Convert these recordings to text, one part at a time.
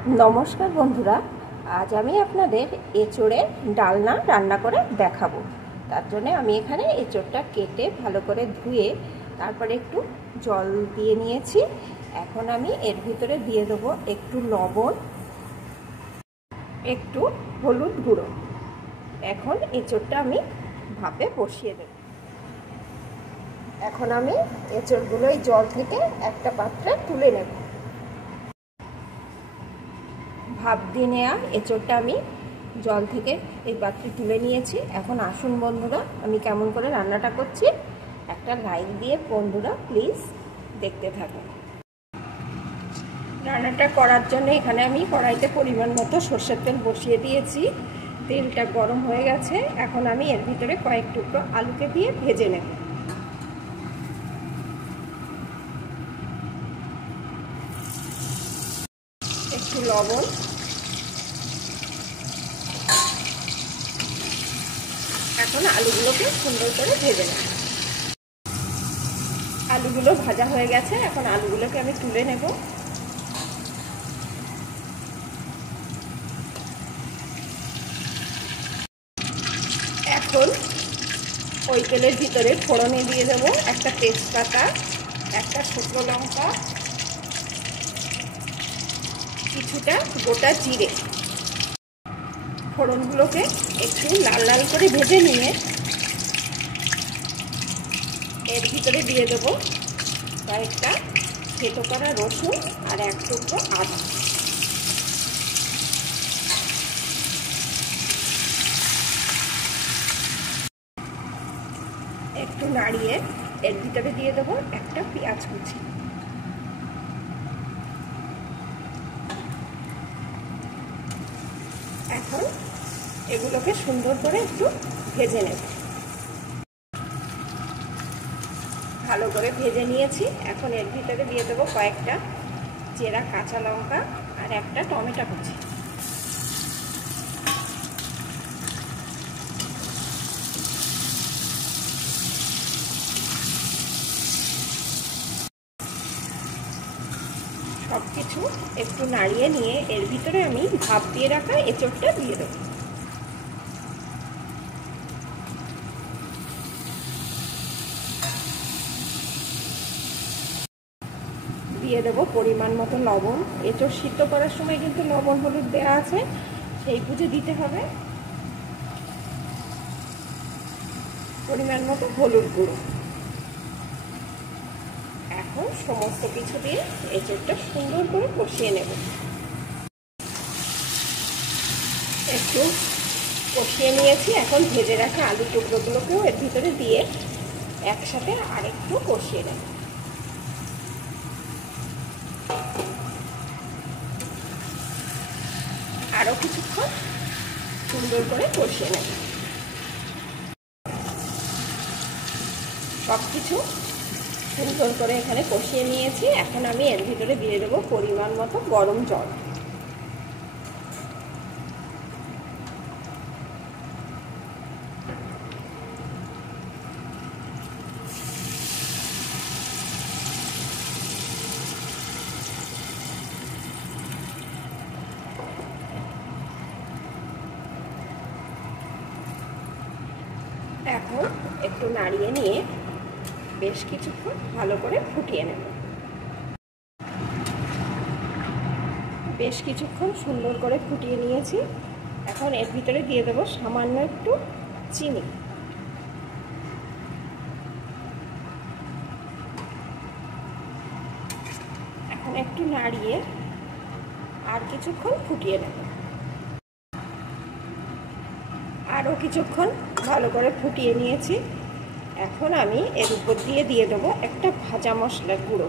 नमस्कार बंधुरा आज आमी आपनादेर एचोड़ेर डालना रान्ना करे देखाबो। तार जोन्नो आमी एखाने एचोड़टा केटे भालो करे धुए तारपरे एकटु जल दिए निएछि। एखन आमी एर भितरे दिए देबो एकटु लवण, एकटु हलुद गुঁড়ো। एखन एचोड़टा आमी भापे बसिए देब। एखन आमी एचोड़गुलो एई जल थेके एकटा पात्रे तुले नेब। भाप दिए नेওয়া एचोड़टा आमी जल थेके এই পাত্রে তুলে নিয়েছি। এখন আসুন বন্ধুরা আমি কেমন করে রান্নাটা করছি একটা লাইক দিয়ে বন্ধুরা প্লিজ দেখতে থাকুন। রান্নাটা করার জন্য এখানে আমি কড়াইতে পরিমাণ মতো সরষের তেল বসিয়ে দিয়েছি। তেলটা গরম হয়ে গেছে। এখন আমি এর ভিতরে কয়েক টুকরো আলুকে দিয়ে ভেজে নেব। একটু লবণ, এখন আলুগুলোকে সুন্দর করে ভেজে নেব। আলুগুলো ভাজা হয়ে গেছে। এখন আলুগুলোকে আমি তুলে নেব। এখন ওই তেলের ভিতরে ফোড়নে দিয়ে দেব একটা তেজপাতা, একটা শুকনো লঙ্কা, কিছুটা গোটা জিরে। ফোড়নগুলোকে একটু লাল লাল করে ভেজে নিয়ে এর ভিতরে দিয়ে দেব কয়েকটা থেতো করা রসুন আর এক টুকরো আদা। একটু নাড়িয়ে এর ভিতরে দিয়ে দেব একটা পেঁয়াজ কুচি। এখন এগুলোকে সুন্দর করে একটু ভেজে নেব। ভালো করে ভেজে নিয়েছি। এখন এর ভিতরে দিয়ে দেবো কয়েকটা চেরা কাঁচা লঙ্কা আর একটা টমেটো কুচি। সব কিছু একটু নাড়িয়ে নিয়ে এর ভিতরে আমি ভাপ দিয়ে রাখা এঁচোড়টা দিয়ে দেবো। দিয়ে দেবো পরিমাণ মতো লবণ। এঁচোড় সিদ্ধ করার সময় কিন্তু লবণ হলুদ দেওয়া আছে, সেই বুঝে দিতে হবে। পরিমাণ মতো হলুদ গুঁড়ো। এখন সমস্ত কিছু দিয়ে এঁচোড়টা সুন্দর করে কষিয়ে নেব। একটু কষিয়ে নিয়েছি। এখন ভেজে রাখা আলু টুকরোগুলোকেও এর ভিতরে দিয়ে একসাথে আরেকটু কষিয়ে নেব। আরও কিছুক্ষণ সুন্দর করে কষিয়ে নেব। সব কিছু সুন্দর করে এখানে কষিয়ে নিয়েছি। এখন আমি এর ভিতরে দিয়ে দেবো পরিমাণ মতো গরম জল। এখন একটু নাড়িয়ে নিয়ে বেশ কিছুক্ষণ ভালো করে ফুটিয়ে নেব। বেশ কিছুক্ষণ সুন্দর করে ফুটিয়ে নিয়েছি। এখন এর ভিতরে দিয়ে দেবো সামান্য একটু চিনি। এখন একটু নাড়িয়ে আর কিছুক্ষণ ফুটিয়ে নেব। আরও কিছুক্ষণ ভালো করে ফুটিয়ে নিয়েছি। এখন আমি এর উপর দিয়ে দেবো একটা ভাজা মশলার গুঁড়ো।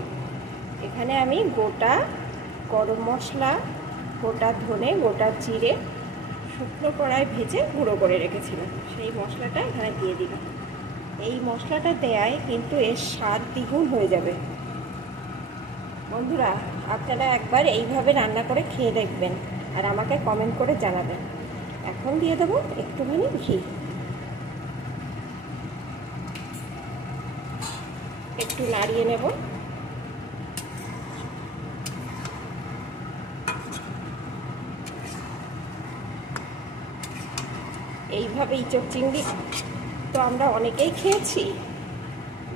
এখানে আমি গোটা গরম মশলা, গোটা ধনে, গোটা জিরে শুকনো কড়ায় ভেজে গুঁড়ো করে রেখেছিলাম, সেই মশলাটা এখানে দিয়ে দিলাম। এই মশলাটা দেওয়ায় কিন্তু এর স্বাদ দ্বিগুণ হয়ে যাবে। বন্ধুরা আপনারা একবার এইভাবে রান্না করে খেয়ে দেখবেন আর আমাকে কমেন্ট করে জানাবেন। এখন দিয়ে দেবো একটুখানি ঘি। একটু নাড়িয়ে নেব। এইভাবে ইঁচড় চিংড়ি তো আমরা অনেকেই খেয়েছি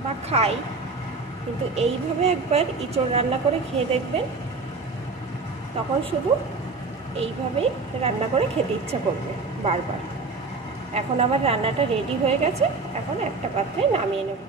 বা খাই, কিন্তু এইভাবে একবার ইঁচড় রান্না করে খেয়ে দেখবেন, তখন শুধু এইভাবেই রান্না করে খেতে ইচ্ছা করবে বারবার। এখন আমার রান্নাটা রেডি হয়ে গেছে, এখন একটা পাত্রে নামিয়ে নেব।